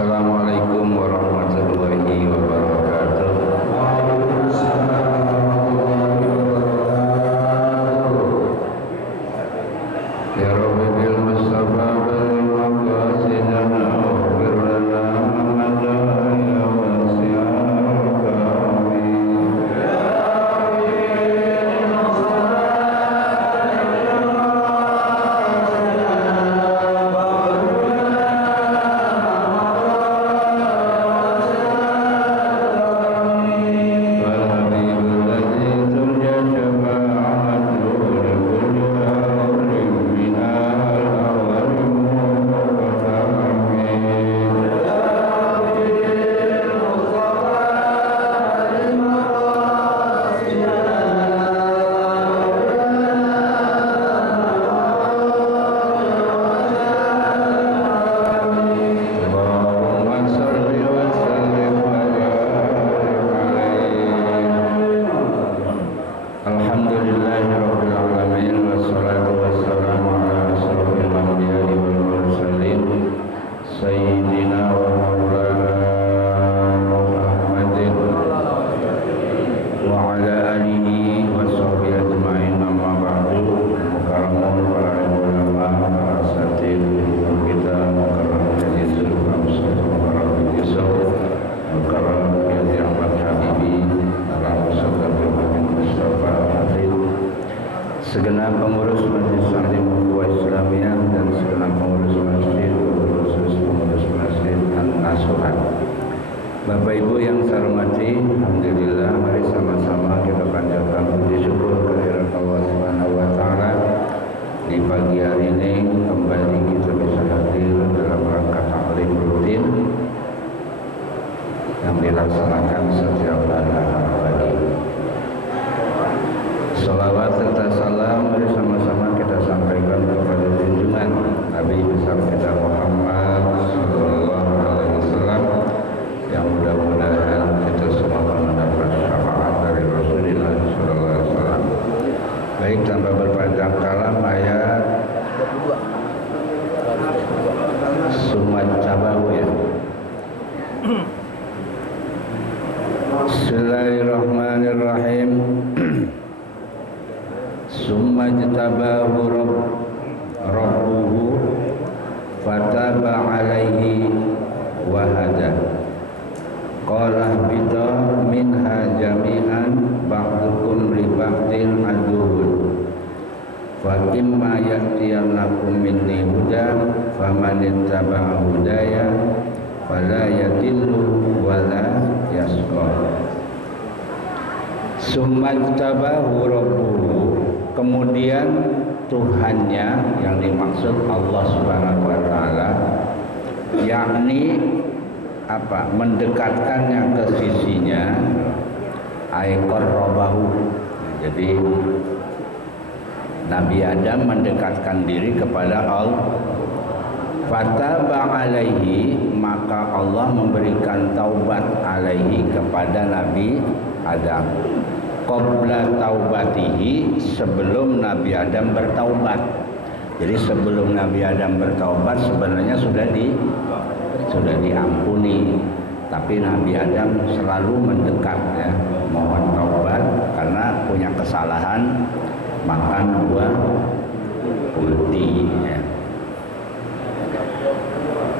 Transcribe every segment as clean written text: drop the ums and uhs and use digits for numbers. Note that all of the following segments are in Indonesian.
Assalamualaikum warahmatullahi wabarakatuh. Ya Rabbi bil Mustafa bil maqasidana waghfir lana ma ya wasi'al kami. Segenap pengurus Majelis Taklim Ukhuwah Islamiyah dan segenap pengurus masjid, khusus pengurus masjid An-Nasuhat. Bapak Ibu yang saya hormati, alhamdulillah, mari sama-sama kita panjatkan puji syukur kehadirat Allah Subhanahu wa taala. Di pagi hari ini kembali kita bisa hadir dalam rangka taklim rutin yang dilaksanakan setiap hari pagi. Salawat serta salam mari sama-sama kita sampaikan kepada junjungan Nabi besar kita Muhammad sallallahu alaihi wasallam, yang mudah-mudahan kita semua mendapat syafaat dari Rasulullah sallallahu alaihi wasallam. Baik, tanpa berpanjang kalam, ayat Sumat Tabahu ya. Bismillahirrahmanirrahim. Summa jtabahu rabbuhu fataba alaihi wa hada. Qala bita minha jami'an ba'dukum li ba'din aduwwun. Fa imma ya'tiyannakum minni huda faman ittaba'a hudaya fala yadillu wa la yasqa. Summa jtabahu rabbuhu, kemudian Tuhannya yang dimaksud Allah Subhanahu wa taala, yakni apa? Mendekatkannya ke sisinya, qarrabahu. Jadi Nabi Adam mendekatkan diri kepada Allah. Fataba alaihi, maka Allah memberikan taubat alaihi kepada Nabi Adam. Qabla taubatihi, sebelum Nabi Adam bertaubat. Jadi sebelum Nabi Adam bertaubat sebenarnya sudah diampuni, tapi Nabi Adam selalu mendekat ya, mohon taubat karena punya kesalahan makan buah putih ya.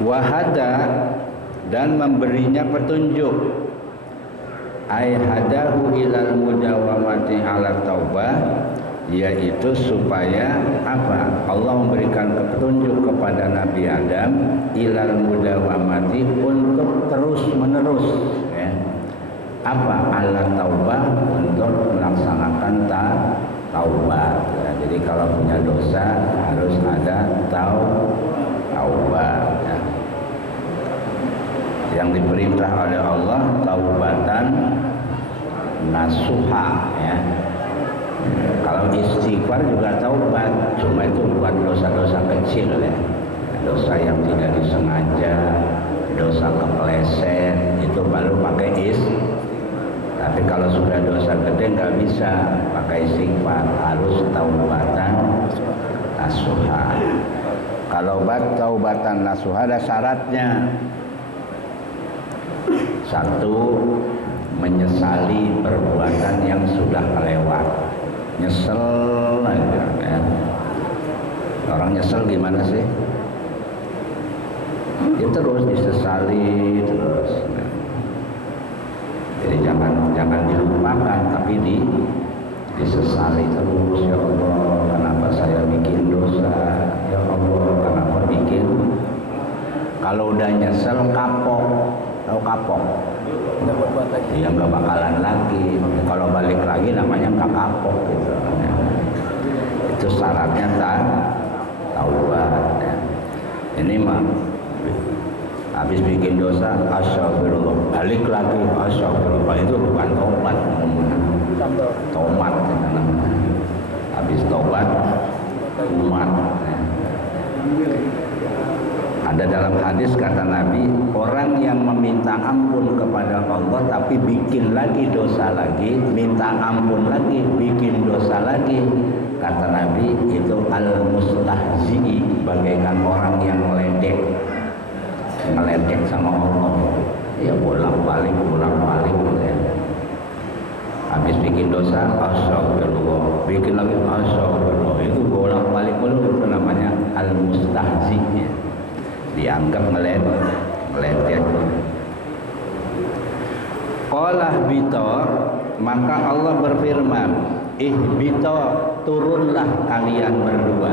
Wahada, dan memberinya petunjuk, ay hadahu ilal mudawamati ala taubah, yaitu supaya apa? Allah memberikan petunjuk kepada Nabi Adam ilal mudawamati, untuk terus menerus ya. Apa? Ala taubah, untuk melaksanakan taubat ya. Jadi kalau punya dosa harus ada taubat ya. Yang diperintah oleh Allah taubatan nasuha ya. Kalau istighfar juga taubat, cuma itu buat dosa-dosa kecil ya, dosa yang tidak disengaja, dosa kepleset, itu baru pakai Tapi kalau sudah dosa gede nggak bisa pakai istighfar, harus taubatan nasuha. Kalau taubatan nasuha ada syaratnya. Satu, menyesali perbuatan yang sudah kelewat. Nyesel aja ya. Orang nyesel gimana sih? Ya terus disesali terus. Jadi jangan dilupakan, tapi disesali terus. Ya Allah, kenapa saya bikin dosa? Ya Allah, kenapa bikin? Kalau udah nyesel kapok, tahu kapok? Iya, nggak bakalan lagi. Kalau balik lagi namanya nggak kapok gitu. Itu syaratnya taubat. Ya. Ini mah habis bikin dosa, astagfirullah, balik lagi, astagfirullah, itu bukan tobat. Tomat, habis tobat, umat. Ya. Ada dalam hadis kata Nabi, orang yang meminta ampun kepada Allah tapi bikin lagi dosa lagi, minta ampun lagi, bikin dosa lagi, kata Nabi itu al-mustahzi, bagaikan orang yang meledek sama Allah. Ya bolak-balik ya. Habis bikin dosa, astagfirullah, bikin lagi, astagfirullah, itu bolak-balik itu namanya al-mustahzi ya. Dianggap meledek. Qala bito, maka Allah berfirman, ihbito, turunlah kalian berdua.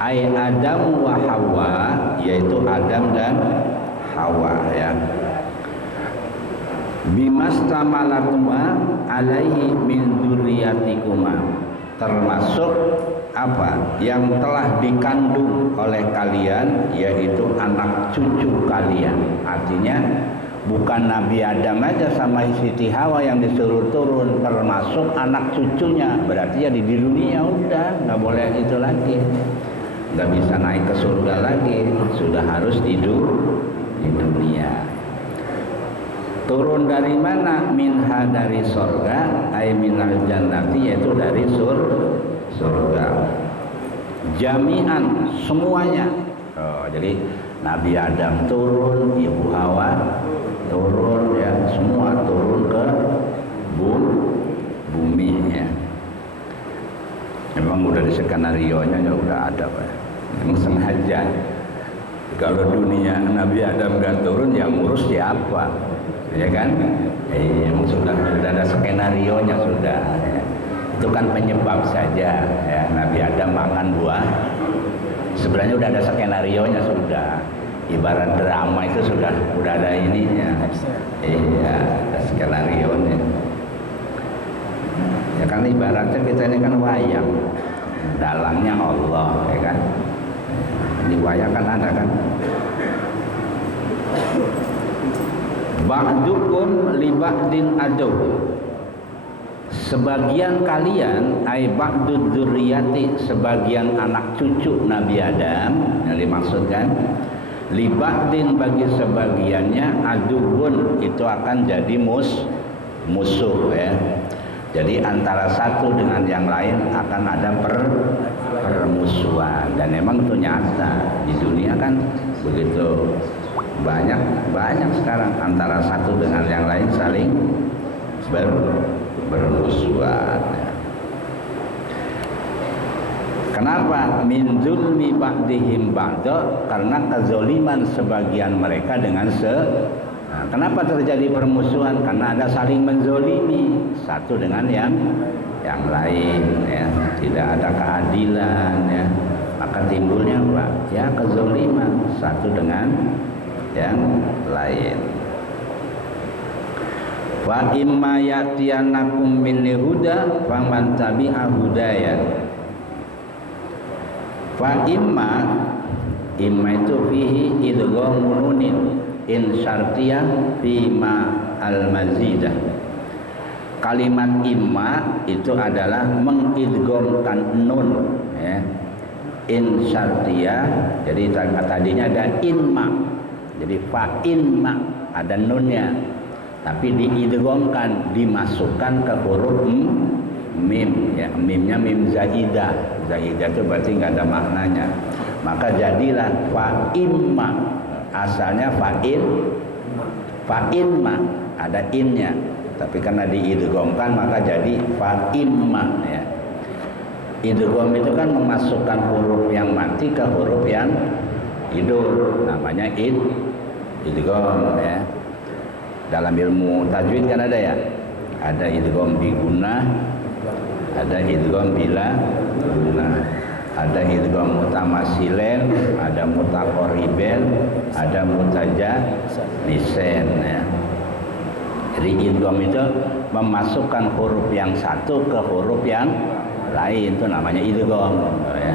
Ai Adam wa Hawa, yaitu Adam dan Hawa ya. Bimastamalakuma alaihi min dzurriyyatikuma, termasuk apa yang telah dikandung oleh kalian, yaitu anak cucu kalian. Artinya bukan Nabi Adam aja sama Siti Hawa yang disuruh turun, termasuk anak cucunya. Berarti ya di dunia udah nggak boleh itu lagi, nggak bisa naik ke surga lagi, sudah harus tidur di dunia. Turun dari mana? Minha, dari surga, ay minal jannati, yaitu dari surga. Jami'an, semuanya. Jadi Nabi Adam turun, Ibu Hawa turun ya, semua turun ke bumi ya. Memang udah di skenario-nya ya udah ada Pak. Memang sengaja. Kalau dunia Nabi Adam nggak turun, yang ngurus siapa? Ya kan? Emang sudah ada skenario-nya sudah. Ya. Itu kan penyebab saja ya. Nabi Adam makan buah. Sebenarnya udah ada skenario-nya sudah. Ibarat drama itu udah ada ininya. Iya, ada skenario-nya. Ya kan ibaratnya kita ini kan wayang. Dalangnya Allah, ya kan? Ini wayang kan ada kan? Ba'dukum li ba'din adu. Sebagian kalian ay ba'dud dzurriyyati, sebagian anak cucu Nabi Adam yang dimaksudkan, li ba'din, bagi sebagiannya, aduun, itu akan jadi musuh ya. Jadi antara satu dengan yang lain akan ada permusuhan, dan memang itu nyata di dunia kan begitu. Banyak sekarang antara satu dengan yang lain saling bermusuhan. Kenapa? Min zulmi ba'dihim ba'da, karena kezoliman sebagian mereka dengan kenapa terjadi permusuhan? Karena ada saling menzolimi satu dengan yang lain ya. Tidak ada keadilan ya. Maka timbulnya apa? Ya kezoliman satu dengan yang lain. Wa imma ya'tiyanakum minni huda faman tabi'a hudaya. Fa imma itu fihi idghamun nunin in syartiyah fi ma al-mazidah. Kalimat imma itu adalah mengidghamkan nun ya. In syartiyah, jadi tadinya ada inma. Jadi fa inma ada nunnya, tapi diidghamkan, dimasukkan ke huruf mim ya. Mimnya mim zaidah. Zaidah itu berarti nggak ada maknanya. Maka jadilah fa imma, asalnya fa in Fa imma ada innya, tapi karena diidghamkan maka jadi fa imma ya. Idgham itu kan memasukkan huruf yang mati ke huruf yang hidup, namanya idgham ya. Dalam ilmu tajwid kan ada ya, ada idgham bi gunnah, ada idgham bila gunnah, ada idgham mutamasilen, ada mutaqariben, ada mutajanisan ya. Jadi idgham itu memasukkan huruf yang satu ke huruf yang lain, itu namanya idgham ya.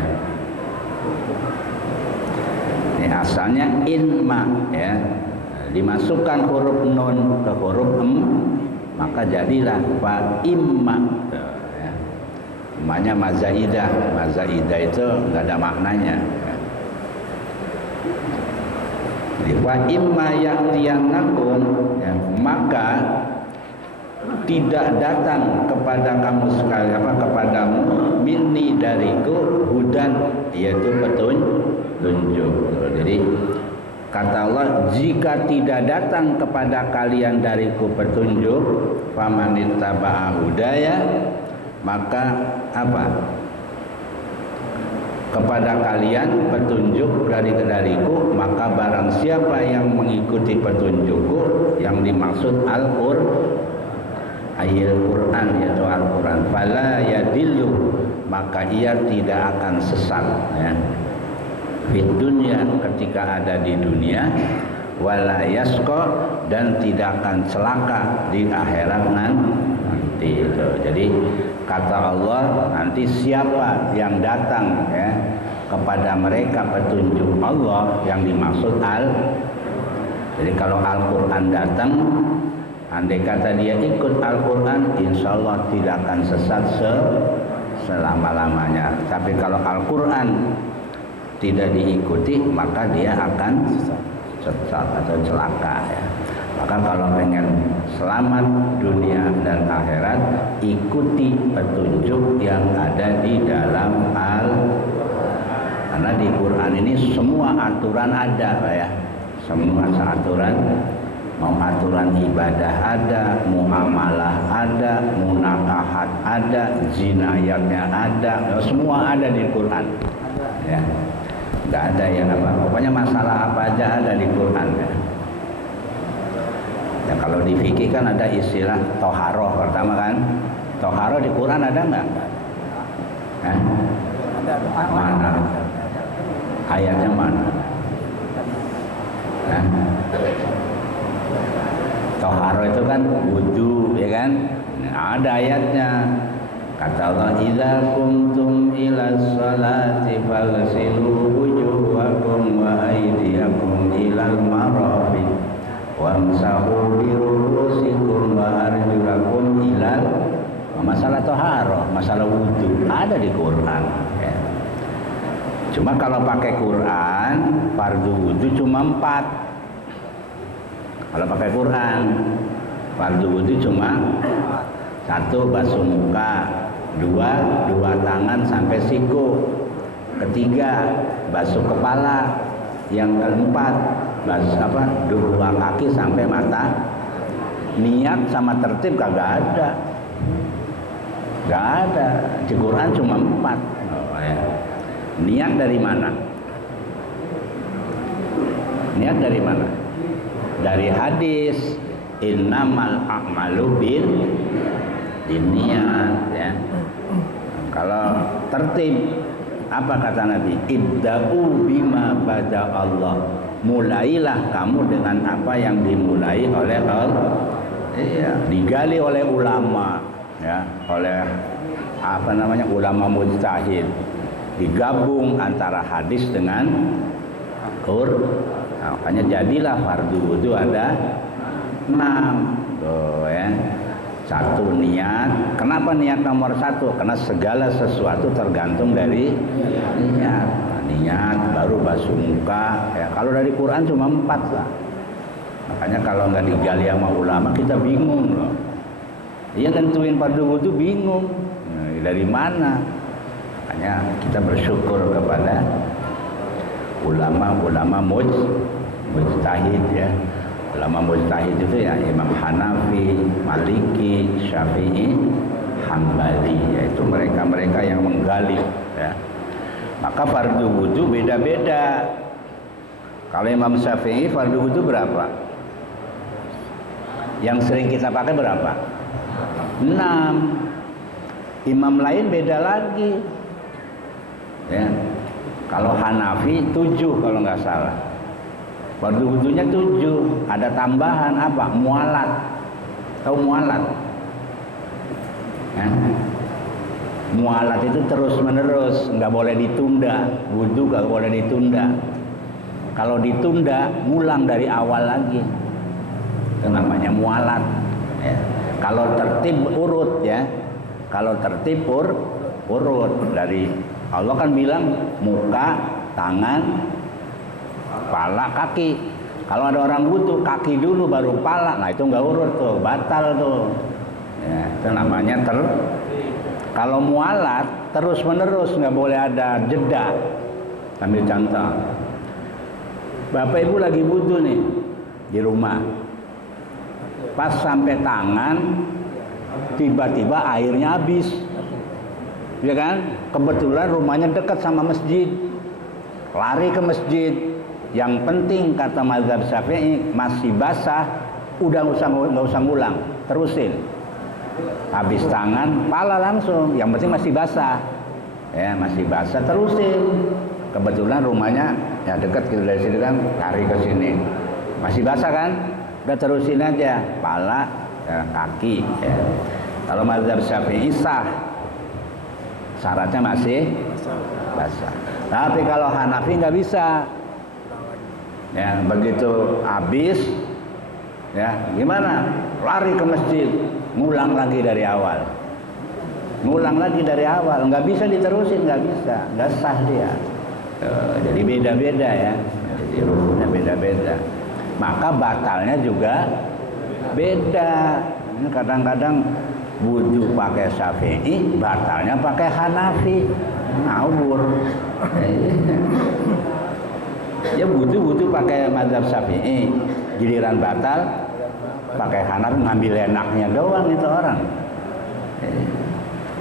Ini asalnya inma ya, dimasukkan huruf nun ke huruf maka jadilah fa imma ya. Namanya mazaidah. Mazaidah itu nggak ada maknanya ya. Jadi fa imma ya'tiyannakum ya, maka tidak datang kepada kamu sekalian kepadamu minni dariku hudan, yaitu petunjuk. Jadi kata Allah, jika tidak datang kepada kalian dariku petunjuk, famanittaba'a hudaya, maka apa? Kepada kalian petunjuk dariku, maka barang siapa yang mengikuti petunjukku, yang dimaksud ayat Quran yaitu Al-Quran, fala yadillu, maka ia tidak akan sesat ya. Di dunia ketika ada di dunia, wala yasqa, dan tidak akan celaka di akhirat nanti itu. Jadi kata Allah, nanti siapa yang datang ya kepada mereka petunjuk Allah, yang dimaksud jadi kalau Al-Quran datang, andai kata dia ikut Al-Quran, insya Allah tidak akan sesat selama-lamanya. Tapi kalau Al-Quran tidak diikuti, maka dia akan sesat atau celaka ya. Maka kalau pengen selamat dunia dan akhirat, ikuti petunjuk yang ada di dalam karena di Quran ini semua aturan ada Pak ya. Semua aturan, mau aturan ibadah ada, muamalah ada, munakahat ada, jinayatnya ada, semua ada di Quran ya. Nggak ada yang pokoknya masalah apa aja ada di Quran ya. Ya kalau di fikih kan ada istilah toharoh pertama kan. Toharoh di Quran ada nggak? Mana? Ayatnya mana? Toharoh itu kan wudu ya kan? Nah, ada ayatnya. Kata Allah, idza qumtum ila sholati faghsilu wujuhakum wa aydiyakum ilal marafiq wamsahu bi ru'usikum wa arjulakum ilal. Masalah toharoh, masalah wudu ada di Quran ya. Cuma kalau pakai Quran, fardu wudu cuma 4. Kalau pakai Quran, fardu wudu cuma 1 basuh muka, 2 tangan sampai siku, 3 basuh kepala, yang keempat basuh 2 kaki sampai mata. Niat sama tertib kagak ada. Gak ada. Di Quran cuma 4. Oh, ya. Niat dari mana? Niat dari mana? Dari hadis innamal a'malu niat ya. Kalau tertib apa kata Nabi? Ibda'u bima bada Allah. Mulailah kamu dengan apa yang dimulai oleh Allah. Iya, digali oleh ulama ya, oleh ulama mujtahid. Digabung antara hadis dengan Quran. Nah, makanya jadilah fardu wudu ada 6 tuh ya. 1 niat. Kenapa niat nomor 1? Karena segala sesuatu tergantung dari niat. Niat baru basuh muka ya. Kalau dari Quran cuma 4 lah. Makanya kalau nggak digali sama ulama kita bingung loh. Iya, tentuin fardu wudu bingung. Nah, dari mana? Makanya kita bersyukur kepada ulama mujtahid ya. Ulama mujtahid itu ya Imam Hanafi, Maliki, Syafi'i, Hambali, yaitu mereka-mereka yang menggali ya. Maka fardu wudu beda-beda. Kalau Imam Syafi'i fardu wudu berapa? Yang sering kita pakai berapa? 6. Imam lain beda lagi ya. Kalau Hanafi 7 kalau nggak salah. Fardu wudunya 7. Ada tambahan apa? Mualat. Tahu mualat? Ya. Mualat itu terus menerus, nggak boleh ditunda. Wudu nggak boleh ditunda. Kalau ditunda, ngulang dari awal lagi. Itu namanya mualat. Ya. Kalau tertib urut ya. Kalau tertib urut dari Allah kan bilang muka, tangan, kepala, kaki. Kalau ada orang wudu kaki dulu baru kepala, nah itu nggak urut tuh, batal tuh. Ya, itu namanya Kalau mualat terus menerus, nggak boleh ada jeda. Ambil contoh, Bapak Ibu lagi wudu nih di rumah, pas sampai tangan tiba-tiba airnya habis. Ya kan? Kebetulan rumahnya dekat sama masjid. Lari ke masjid. Yang penting kata mazhab Syafi'i masih basah, udah nggak usah ngulang, terusin. Habis tangan, pala langsung. Yang penting masih basah. Ya, masih basah terusin. Kebetulan rumahnya ya dekat gitu dari sini kan, lari ke sini. Masih basah kan? Udah terusin aja, pala, ya, kaki. Ya. Kalau mazhab Syafi'i sah. Syaratnya masih basah. Tapi kalau Hanafi nggak bisa. Ya, begitu habis, ya gimana? Lari ke masjid, ngulang lagi dari awal. Ngulang lagi dari awal, nggak bisa diterusin, nggak bisa, nggak sah dia. Jadi beda-beda ya. Jadi rukunnya beda-beda. Maka batalnya juga beda. Ini kadang-kadang wudu pakai Syafi'i, batalnya pakai Hanafi, ngawur. Ya wudu pakai mazhab Syafi'i, giliran batal pakai Hanafi, ngambil enaknya doang itu orang.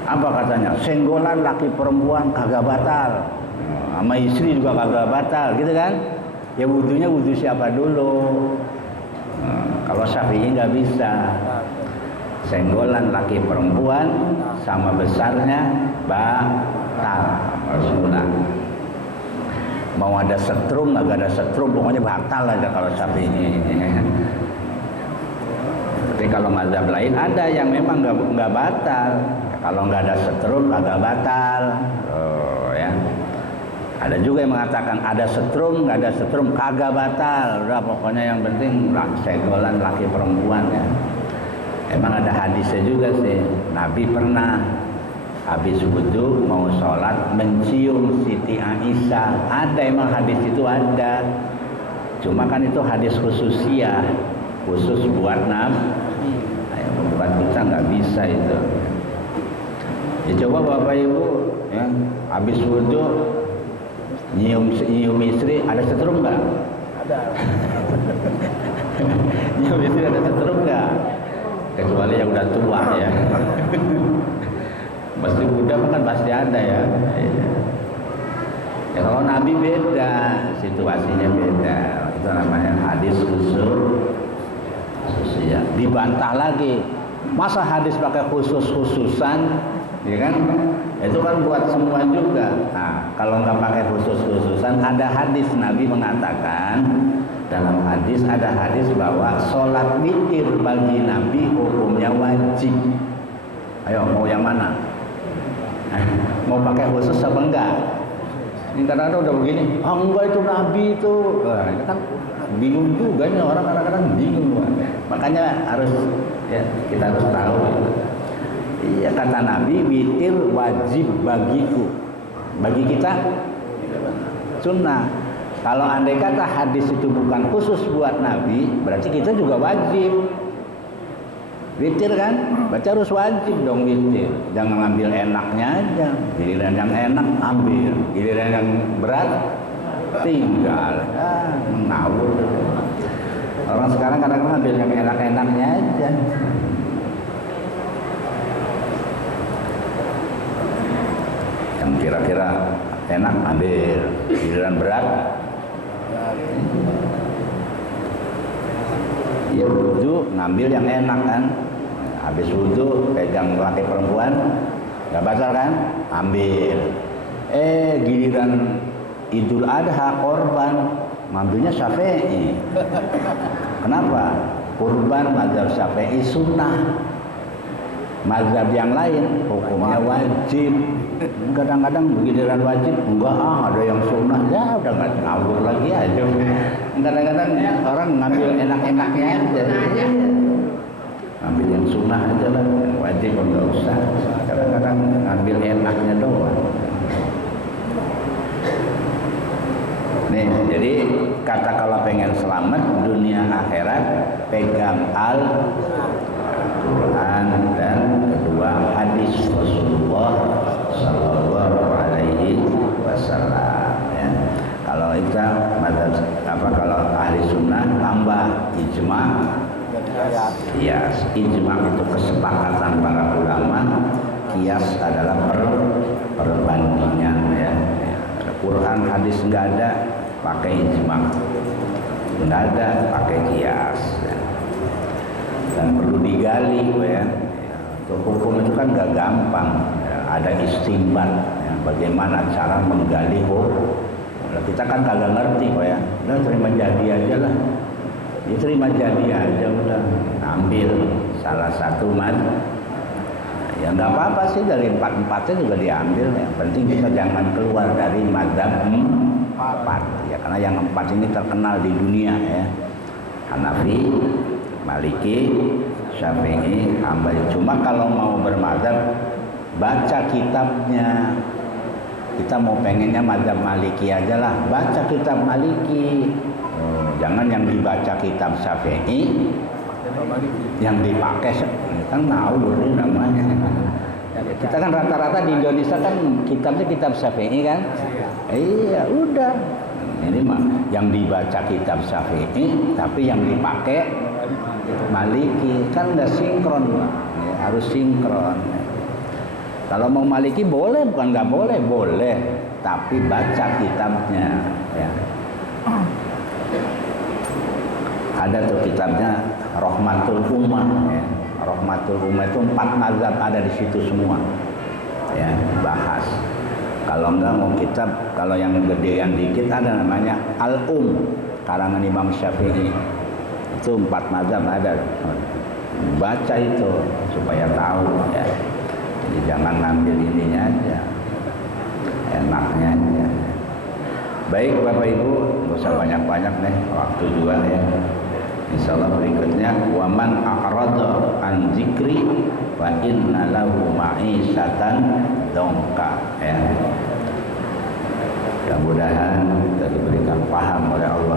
Apa katanya? Senggolan laki perempuan kagak batal, sama istri juga kagak batal, gitu kan? Ya wudunya wudu siapa dulu? Kalau Syafi'i nggak bisa. Senggolan laki perempuan sama besarnya batal, harus ngulang. Mau ada setrum, nggak ada setrum, pokoknya batal aja kalau Syafi'i. Tapi kalau mazhab lain ada yang memang nggak batal. Kalau nggak ada setrum, nggak batal. Oh ya. Ada juga yang mengatakan ada setrum, nggak ada setrum, kagak batal. Udah pokoknya yang penting senggolan laki perempuan ya. Emang ada hadisnya juga sih. Nabi pernah habis wudu mau sholat mencium Siti Aisyah. Ada emang hadis itu ada. Cuma kan itu hadis khususiyah, khusus buat Nabi. Buat kita nggak bisa itu. Ya coba Bapak Ibu ya, habis wudu nyium istri, ada setrum nggak? Ada. Nyium istri ada setrum nggak? Kecuali yang udah tua ya. Pasti muda kan pasti ada ya. Ya kalau Nabi beda, situasinya beda. Itu namanya hadis khusus ya. Dibantah lagi. Masa hadis pakai khusus-khususan, ya kan? Itu kan buat semua juga. Nah, kalau nggak pakai khusus-khususan, ada hadis Nabi mengatakan, dalam hadis ada hadis bahwa sholat witir bagi Nabi hukumnya wajib. Ayo mau yang mana? Mau pakai khusus apa enggak? Ini kadang-kadang udah begini, enggak itu Nabi itu. Wah, itu kan bingung juga nih orang, kadang-kadang bingung. Makanya harus ya kita harus tahu. Iya kata Nabi, witir wajib bagiku. Bagi kita sunnah. Kalau andai kata hadis itu bukan khusus buat Nabi, berarti kita juga wajib witir kan? Berarti harus wajib dong witir. Jangan ambil enaknya aja. Giliran yang enak ambil, giliran yang berat tinggal. Ngawur. Orang sekarang kadang-kadang ambil yang enak-enaknya aja. Yang kira-kira enak ambil, giliran berat ya wudhu ngambil yang enak kan. Habis wudhu pegang laki perempuan nggak batal kan, ambil. Giliran Idul Adha korban ngambilnya Syafi'i. Kenapa? Kurban mazhab Syafi'i sunnah, mazhab yang lain hukumnya wajib. Kadang-kadang giliran wajib enggak, ada yang sunnah, ya udah nggak ngawur lagi aja. Kadang-kadang orang ngambil enak-enaknya aja, ambil yang sunnah aja lah, yang wajib enggak usah. Kadang-kadang ngambil enaknya doang. Nih, jadi kata kalau pengen selamat dunia akhirat, pegang Al-Quran dan kedua hadis Rasulullah Sallallahu Alaihi Wasallam. Ya. Kalau kita kalau ahli sunnah tambah ijma, kias. Ijma itu kesepakatan para ulama, kias adalah perbandingan. Ya. Quran hadis nggak ada, pakai ijma, nggak ada pakai kias. Ya. Dan perlu digali, ya. Hukum itu kan nggak gampang, ya. Ada istimbat, ya. Bagaimana cara menggali hukum. Nah, kita kan kagak ngerti, ya. Udah terima jadi aja lah, ya, terima jadi aja udah, ambil salah satu ya nggak apa-apa sih, dari empat-empatnya juga diambil. Yang penting kita jangan keluar dari mazhab 4 ya, karena yang 4 ini terkenal di dunia, ya. Hanafi, Maliki, Syafi'i, Hambali. Cuma kalau mau bermadzhab, baca kitabnya. Kita mau pengennya mazhab Maliki aja lah, baca kitab Maliki. Jangan yang dibaca kitab Syafi'i, yang dipakai kan ngawur namanya. Kita kan rata-rata di Indonesia kan kitabnya kitab Syafi'i kan. Iya udah, ini mah yang dibaca kitab Syafi'i tapi yang dipakai Maliki, kan nggak sinkron, ya, harus sinkron. Kalau mau Maliki boleh, bukan nggak boleh, boleh, tapi baca kitabnya, ya. Ada tuh kitabnya Rahmatul Ummah, ya. Rahmatul Ummah itu 4 mazhab ada di situ semua, ya, bahas. Kalau enggak mau kitab, kalau yang gedean dikit ada namanya karangan Imam Syafi'i, itu 4 mazhab ada. Baca itu supaya tahu, ya. Jadi jangan ngambil ininya aja, enaknya aja. Baik Bapak Ibu, nggak usah banyak-banyak nih, waktu juga, ya. Insyaallah berikutnya, waman a'rada an zikri wa inna lahu ma'isatan dongka, ya. Mudah-mudahan kita diberikan paham oleh Allah